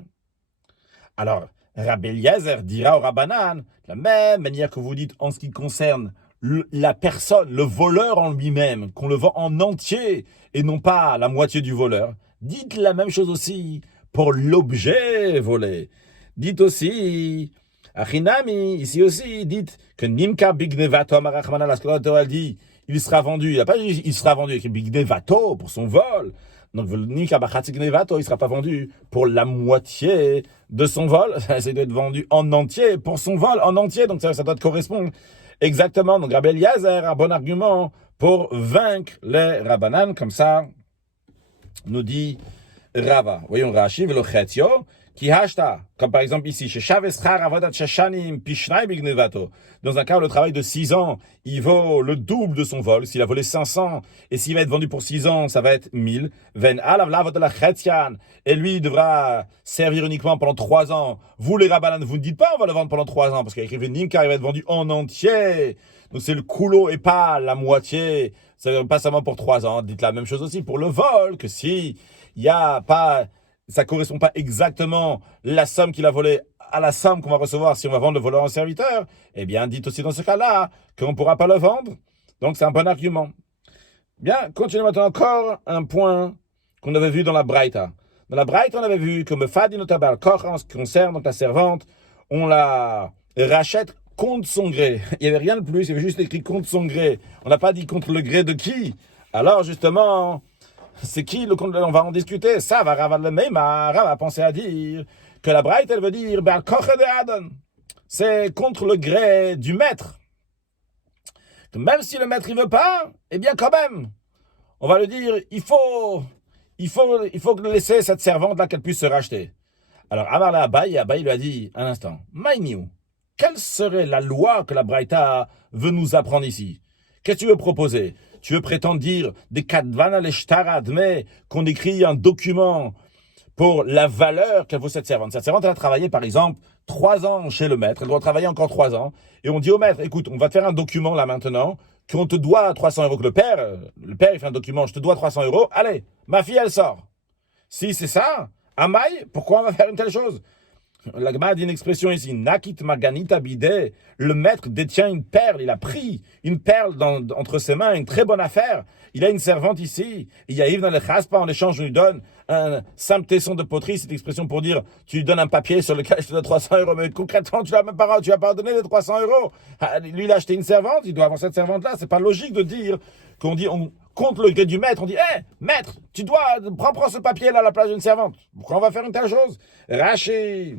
Alors, Rabbi Eliezer dira au Rabbanan, de la même manière que vous dites en ce qui concerne la personne, le voleur en lui-même, qu'on le vend en entier et non pas la moitié du voleur. Dites la même chose aussi pour l'objet volé. Dites aussi, Achinami, ici aussi, dites que Nimka Bignevato Amarachmana, la Torah dit, il sera vendu. Il n'a pas dit il sera vendu, il écrit Bignevato pour son vol. Donc, il ne sera pas vendu pour la moitié de son vol. C'est d'être vendu en entier pour son vol en entier. Donc, ça doit correspondre exactement. Donc, Rabbi Eliezer a un bon argument pour vaincre les Rabbanan. Comme ça, nous dit Rava. Voyons Rashi, velo chetio. Qui hashta, comme par exemple ici, chez Shaveschar Avodat Shashanim Pishnai Bignevato. Dans un cas où le travail de 6 ans, il vaut le double de son vol. S'il a volé 500, et s'il va être vendu pour 6 ans, ça va être 1000. Ven alav lavot la chetzian. Et lui, il devra servir uniquement pendant 3 ans. Vous, les Rabbanan, vous ne dites pas, on va le vendre pendant 3 ans, parce qu'il y a écrit Nimkar, il va être vendu en entier. Donc c'est le coulo et pas la moitié. C'est pas seulement pour 3 ans. Dites la même chose aussi pour le vol, que si il y a pas, ça correspond pas exactement la somme qu'il a volée à la somme qu'on va recevoir si on va vendre le voleur en serviteur, eh bien, dites aussi dans ce cas-là qu'on ne pourra pas le vendre. Donc, c'est un bon argument. Bien, continuons maintenant encore un point qu'on avait vu dans la Braïta. Dans la Braïta, on avait vu que Mefadi notabal koch, en ce qui concerne donc la servante, on la rachète contre son gré. Il n'y avait rien de plus, il y avait juste écrit contre son gré. On n'a pas dit contre le gré de qui. Alors, justement, c'est qui le compte? On va en discuter. Ça va Rav le même. Rav a pensé à dire que la Braïta, elle veut dire c'est contre le gré du maître. Que même si le maître il veut pas, eh bien quand même, on va lui dire il faut laisser cette servante là qu'elle puisse se racheter. Alors Amar la Abaye lui a dit un instant, Maïniou, quelle serait la loi que la Braïta veut nous apprendre ici? Qu'est-ce que tu veux proposer? Tu veux prétendre dire des kadvana leshtara mais qu'on écrit un document pour la valeur qu'elle vaut cette servante. Cette servante, elle a travaillé, par exemple, 3 ans chez le maître. Elle doit travailler encore 3 ans. Et on dit au maître, écoute, on va te faire un document là maintenant, qu'on te doit 300 euros, que le père, il fait un document, je te dois 300 euros. Allez, ma fille, elle sort. Si c'est ça, Amaï, pourquoi on va faire une telle chose? La Gemara dit une expression ici, Nakit Maganita Bide, le maître détient une perle, il a pris une perle entre ses mains, une très bonne affaire. Il a une servante ici, il y a Yves dans le Chaspa, en échange, on lui donne un simple tesson de poterie, cette expression pour dire, tu lui donnes un papier sur lequel je te donne 300 euros, mais concrètement, tu lui as pas donné les 300 euros. Lui, il a acheté une servante, il doit avoir cette servante-là, c'est pas logique de dire qu'on dit, on compte le gré du maître, on dit, hé, maître, tu dois, prends ce papier-là à la place d'une servante. Pourquoi on va faire une telle chose? Raché.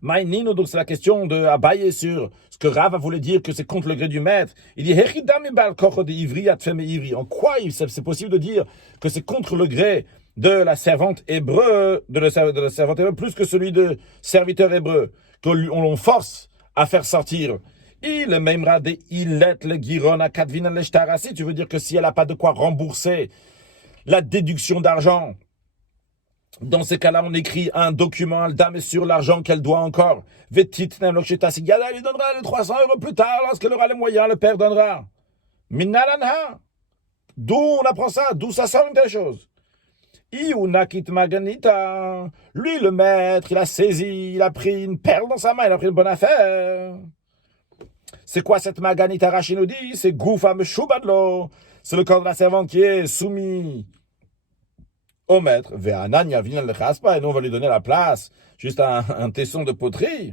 Maïnino, donc c'est la question de Abaye sur ce que Rav voulait dire que c'est contre le gré du maître. Il dit, en quoi c'est possible de dire que c'est contre le gré de la servante hébreu, de la servante hébreu, plus que celui de serviteur hébreu, qu'on l'on force à faire sortir. Il est même radé, il est le giron à Kadvin l'eshtarasi. Tu veux dire que si elle n'a pas de quoi rembourser la déduction d'argent, dans ces cas-là, on écrit un document à la dame sur l'argent qu'elle doit encore. Vetit Nemlokshetasigyada, elle lui donnera les 300 euros plus tard, lorsqu'elle aura les moyens, le père donnera. Minalanha. D'où on apprend ça? D'où ça sort une telle chose? Iunakit Maganita. Lui, le maître, il a saisi, il a pris une perle dans sa main, il a pris une bonne affaire. C'est quoi cette Maganita? Rashi nous dit, c'est Goufa Meshubadlo. C'est le corps de la servante qui est soumis au maître, et nous on va lui donner la place, juste un tesson de poterie.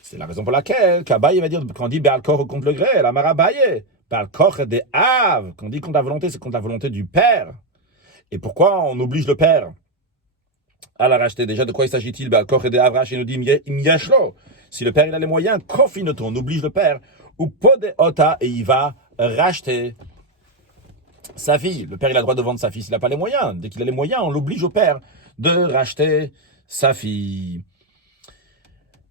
C'est la raison pour laquelle Kabaye va dire, quand on dit Be'al-Kor contre le gré, la Marabaye, Be'al-Kor des Av, quand on dit contre la volonté, c'est contre la volonté du père. Et pourquoi on oblige le père à la racheter? Déjà, de quoi il s'agit-il? Be'al-Kor des Av, Rashi nous dit Imyashlo. Si le père il a les moyens, Kofinoto, on oblige le père, ou Pode Ota, et il va racheter sa fille. Le père, il a le droit de vendre sa fille s'il n'a pas les moyens. Dès qu'il a les moyens, on l'oblige au père de racheter sa fille.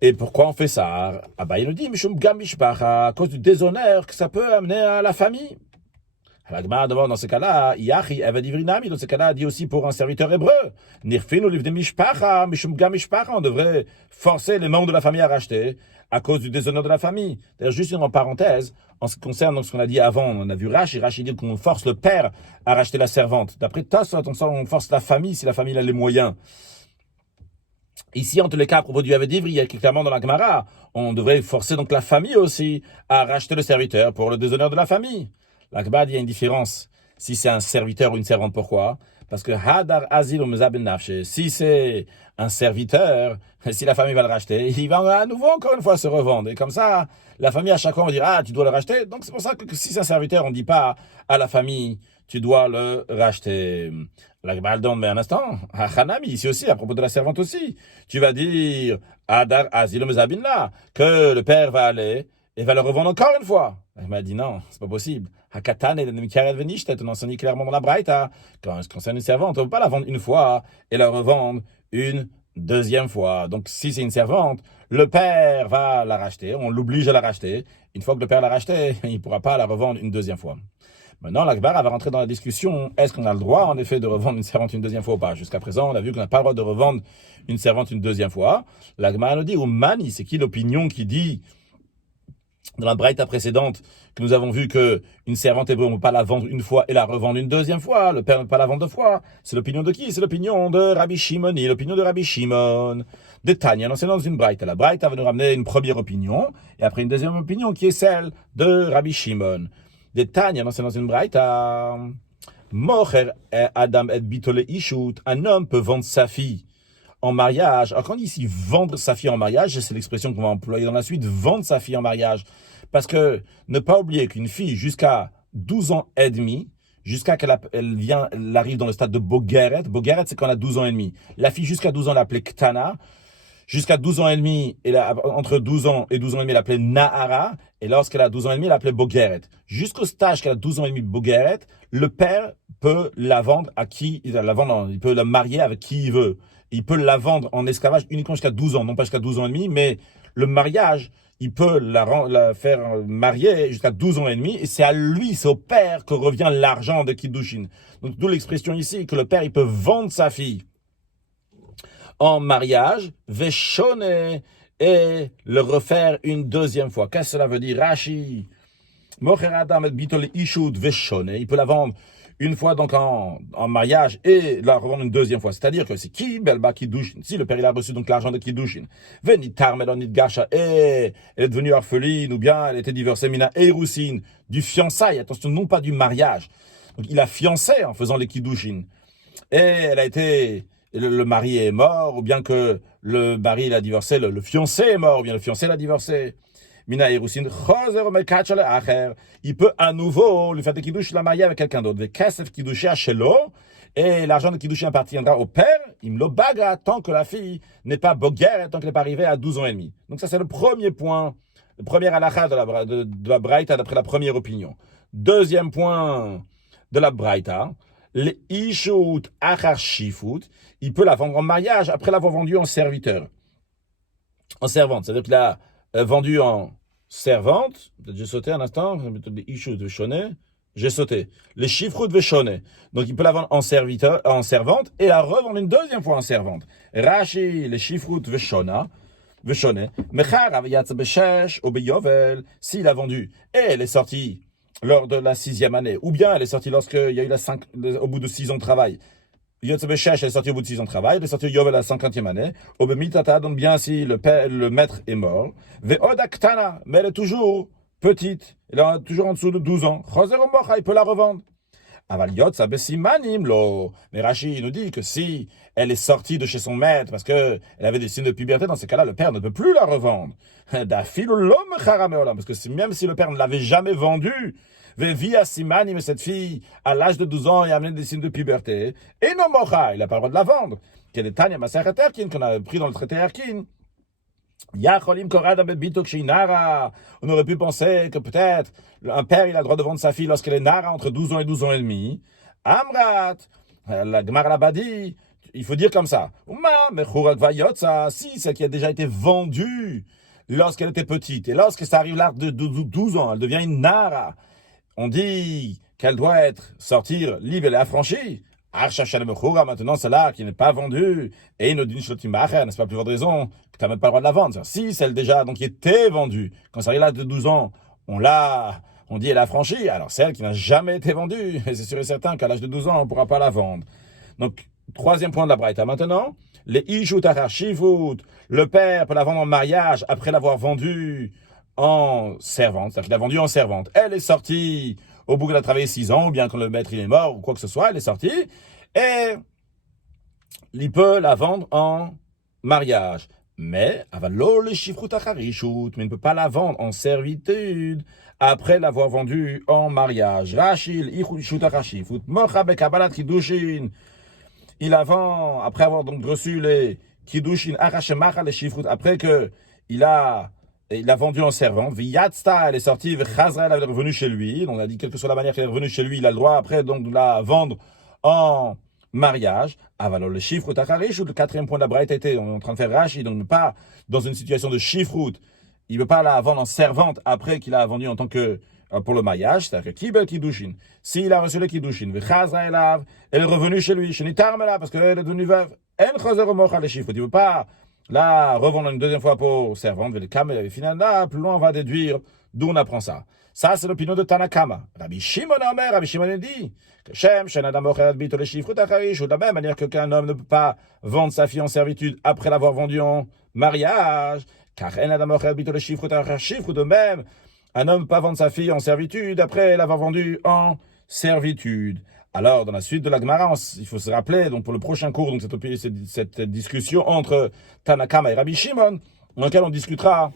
Et pourquoi on fait ça? Ah bah, il nous dit, à cause du déshonneur que ça peut amener à la famille. La Gemara demande dans ce cas-là, Yachi, Evadivrinami, dans ce cas-là, dit aussi pour un serviteur hébreu. Nirfinu livde mishpacha, mishum gam mishpacha, on devrait forcer les membres de la famille à racheter à cause du déshonneur de la famille. D'ailleurs, juste une parenthèse, en ce qui concerne donc, ce qu'on a dit avant, on a vu Rashi dit qu'on force le père à racheter la servante. D'après Tosfot, on force la famille si la famille a les moyens. Ici, en tous les cas, à propos du Avedivri, il y a clairement dans la Gemara, on devrait forcer donc la famille aussi à racheter le serviteur pour le déshonneur de la famille. La Gemara dit il y a une différence si c'est un serviteur ou une servante. Pourquoi? Parce que Hadar Azil Mezaben Nafshe, si c'est un serviteur, si la famille va le racheter, il va à nouveau encore une fois se revendre. Et comme ça, la famille à chaque fois on va dire ah tu dois le racheter. Donc c'est pour ça que si c'est un serviteur, on ne dit pas à la famille tu dois le racheter. La Gemara demande, mais un instant, Hanami, ici aussi, à propos de la servante aussi, tu vas dire, Adar Azil Mezabinla, que le père va aller et va le revendre encore une fois. Il m'a dit non, c'est pas possible. Hakatan et Mikaret Venishtet, on enseigne clairement dans la Braïta, quand ce concerne une servante, on ne peut pas la vendre une fois et la revendre une deuxième fois. Donc si c'est une servante, le père va la racheter, on l'oblige à la racheter. Une fois que le père l'a rachetée, il ne pourra pas la revendre une deuxième fois. Maintenant, la Gemara va rentrer dans la discussion, est-ce qu'on a le droit, en effet, de revendre une servante une deuxième fois ou pas? Jusqu'à présent, on a vu qu'on n'a pas le droit de revendre une servante une deuxième fois. La Gemara nous dit, ou Mani, c'est qui l'opinion qui dit, dans la Braïta précédente, que nous avons vu que une servante hébreu, on ne peut pas la vendre une fois et la revendre une deuxième fois. Le père ne peut pas la vendre deux fois. C'est l'opinion de qui? C'est l'opinion de Rabbi Shimoni, l'opinion de Rabbi Shimon. De Tanya, c'est dans une Braïta. La Braïta va nous ramener une première opinion, et après une deuxième opinion qui est celle de Rabbi Shimon. De Tanya, c'est dans une Braïta. Mocher Adam et Bitole Ishut, un homme peut vendre sa fille en mariage. Alors quand on dit ici vendre sa fille en mariage, c'est l'expression qu'on va employer dans la suite, vendre sa fille en mariage. Parce que ne pas oublier qu'une fille jusqu'à 12 ans et demi, jusqu'à qu'elle arrive dans le stade de Bogeret. Bogeret, c'est quand elle a 12 ans et demi. La fille jusqu'à 12 ans, elle l'appelait Ktana. Jusqu'à 12 ans et demi, entre 12 ans et 12 ans et demi, elle l'appelait Nahara. Et lorsqu'elle a 12 ans et demi, elle l'appelait Bogeret. Jusqu'au stage qu'elle a 12 ans et demi de Bogeret, le père peut la vendre à qui il peut la marier avec qui il veut. Il peut la vendre en esclavage uniquement jusqu'à 12 ans, non pas jusqu'à 12 ans et demi, mais le mariage, il peut la faire marier jusqu'à 12 ans et demi, et c'est à lui, c'est au père que revient l'argent de Kiddushin. Donc, d'où l'expression ici, que le père, il peut vendre sa fille en mariage, veshone, et le refaire une deuxième fois. Qu'est-ce que cela veut dire? Rashi, mocher adam et bitol ishut veshone, il peut la vendre une fois donc en mariage et la revendre une deuxième fois. C'est-à-dire que c'est qui belba kiddushin. Si le père il a reçu donc l'argent de kiddushin, venitar melonit gasha, et elle est devenue orpheline ou bien elle était divorcée mina erusin, du fiançailles, attention, non pas du mariage. Donc il a fiancé en faisant les kiddushin. Et elle a été, le mari est mort, ou bien que le mari l'a divorcé, le fiancé est mort, ou bien le fiancé l'a divorcé. Mina Erusin, il peut à nouveau lui faire des kiddush, la marier avec quelqu'un d'autre. Et l'argent de kiddush appartiendra au père, im lo baga, tant que la fille n'est pas boguère, tant qu'elle n'est pas arrivée à 12 ans et demi. Donc ça c'est le premier point, le premier halakha de la Braïta d'après la première opinion. Deuxième point de la Braïta, le ishut achar shifut, il peut la vendre en mariage après l'avoir vendue en serviteur. En servante, c'est-à-dire qu'il a vendu en servante, peut-être j'ai sauté un instant, j'ai sauté, les chiffres de Shone. Donc il peut la vendre en servante et la revendre une deuxième fois en servante. Rashi, les chiffres de Shona, s'il a vendu et elle est sortie lors de la 6e année, ou bien elle est sortie lorsqu'il y a eu au bout de 6 ans de travail. Yotze Beshesh est sorti au bout de 6 ans de travail, il est sorti au Yovel à la 50e année. Obemitata, donc bien si le maître est mort. Ve'oda Ktana, mais elle est toujours petite. Elle est toujours en dessous de 12 ans. Choser Mocha, il peut la revendre. Aval Yotza Besimanim lo. Mais Rashi nous dit que si elle est sortie de chez son maître parce qu'elle avait des signes de puberté, dans ces cas-là, le père ne peut plus la revendre. D'afil l'homme charameolam, parce que même si le père ne l'avait jamais vendue, via Simani, mais cette fille, à l'âge de 12 ans, et a amené des signes de puberté. Et non mocha, il n'a pas le droit de la vendre. Quel est Tanya Masachet Erkin, qu'on a pris dans le traité Erkin. Yacholim Korada Bebitok Shinara. On aurait pu penser que peut-être un père, il a le droit de vendre sa fille lorsqu'elle est Nara entre 12 ans et 12 ans et demi. Amrat, la Gemara l'a dit, il faut dire comme ça. Si, celle qui a déjà été vendue lorsqu'elle était petite. Et lorsque ça arrive là de 12 ans, elle devient une Nara. On dit qu'elle doit sortir libre et affranchie. Maintenant, celle-là qui n'est pas vendue, et n'est-ce pas plus de raison que tu n'as même pas le droit de la vendre. Si celle déjà donc, qui était vendue, quand ça arrive là de 12 ans, on dit elle a affranchie, alors celle qui n'a jamais été vendue, et c'est sûr et certain qu'à l'âge de 12 ans, on ne pourra pas la vendre. Donc, troisième point de la Braïta. Maintenant, les ishut achashivut, le père peut la vendre en mariage après l'avoir vendue en servante, c'est-à-dire qu'il a vendu en servante. Elle est sortie au bout qu'elle a travaillé 6 ans, ou bien quand le maître il est mort, ou quoi que ce soit, elle est sortie, et il peut la vendre en mariage. Mais, avalo le shifrut acharishut, mais il ne peut pas la vendre en servitude après l'avoir vendue en mariage. Rachil, ichut acharishut, mocha bekabalat kiddushin. Il la vend, après avoir donc reçu les kiddushin arachemacha les shifrut, après que il a vendu en servante. Viyatzta, elle est sortie, vechazra, elle est revenue chez lui. On a dit, quelle que soit la manière qu'elle est revenue chez lui, il a le droit après donc de la vendre en mariage. Alors le chiffre tacharish, ou le quatrième point de la braïta était, on est en train de faire Rashi, donc pas dans une situation de chiffrout, il ne veut pas la vendre en servante après qu'il a vendu en tant que pour le mariage, c'est-à-dire que kibel kiddushin, s'il a reçu le kiddushin, vechazra elav, elle est revenue chez lui, shenitarmela, parce qu'elle est devenue veuve, en chazer mocha les chiffres, il ne veut pas la revendre une deuxième fois pour servante, et finalement, plus loin on va déduire d'où on apprend ça. Ça, c'est l'opinion de Tanakama. Rabbi Shimon Omer, Rabbi Shimon dit que Shem, Shenadam Ocher Bito le chiffre d'Acharish, ou de la même manière qu'un homme ne peut pas vendre sa fille en servitude après l'avoir vendue en mariage, car Enadam Ocher Bito le chiffre d'Acharish, ou de même, un homme ne peut pas vendre sa fille en servitude après l'avoir vendue en servitude. Alors, dans la suite de la Gemara, il faut se rappeler, donc pour le prochain cours, donc cette discussion entre Tanakama et Rabbi Shimon, dans lequel on discutera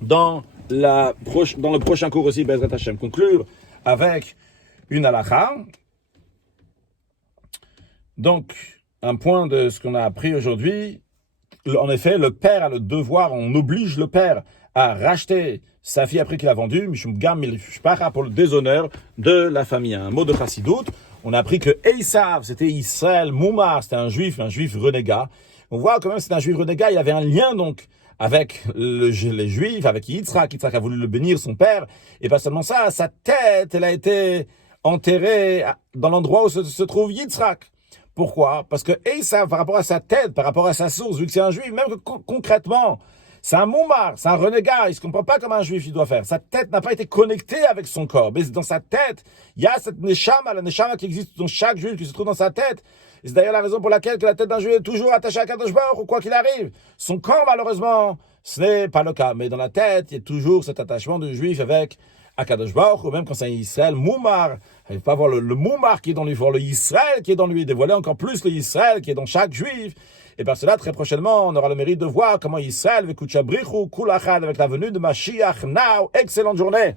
dans le prochain cours aussi, Bezrat Hashem, conclure avec une halakha. Donc, un point de ce qu'on a appris aujourd'hui, en effet, le père a le devoir, on oblige le père à racheter sa fille après qu'il a vendu, Mishum Gam Milshpara, pour le déshonneur de la famille. Un mot de Chassidut, on a appris que Esav, c'était Israël Moumar, c'était un juif renégat. On voit quand même que c'est un juif renégat, il avait un lien donc avec les Juifs, avec Yitzhak. Yitzhak a voulu le bénir, son père. Et pas seulement ça, sa tête, elle a été enterrée dans l'endroit où se trouve Yitzhak. Pourquoi? Parce que Esav, par rapport à sa tête, par rapport à sa source, vu que c'est un Juif, même que concrètement, c'est un moumar, c'est un renégat, il ne se comprend pas comme un Juif il doit faire. Sa tête n'a pas été connectée avec son corps. Mais dans sa tête, il y a cette neshama, la neshama qui existe dans chaque Juif, qui se trouve dans sa tête. Et c'est d'ailleurs la raison pour laquelle que la tête d'un Juif est toujours attachée à Kadosh Baruch, ou quoi qu'il arrive. Son corps, malheureusement, ce n'est pas le cas. Mais dans la tête, il y a toujours cet attachement du Juif avec Akadosh Baruch, ou même quand c'est un Israël Moumar. Il ne faut pas voir le Moumar qui est dans lui, il faut voir le Israël qui est dans lui, dévoiler encore plus le Israël qui est dans chaque Juif. Et par cela, très prochainement, on aura le mérite de voir comment Israël, Vekuchabrichu, Kulachad, avec la venue de Mashiach, now. Excellente journée!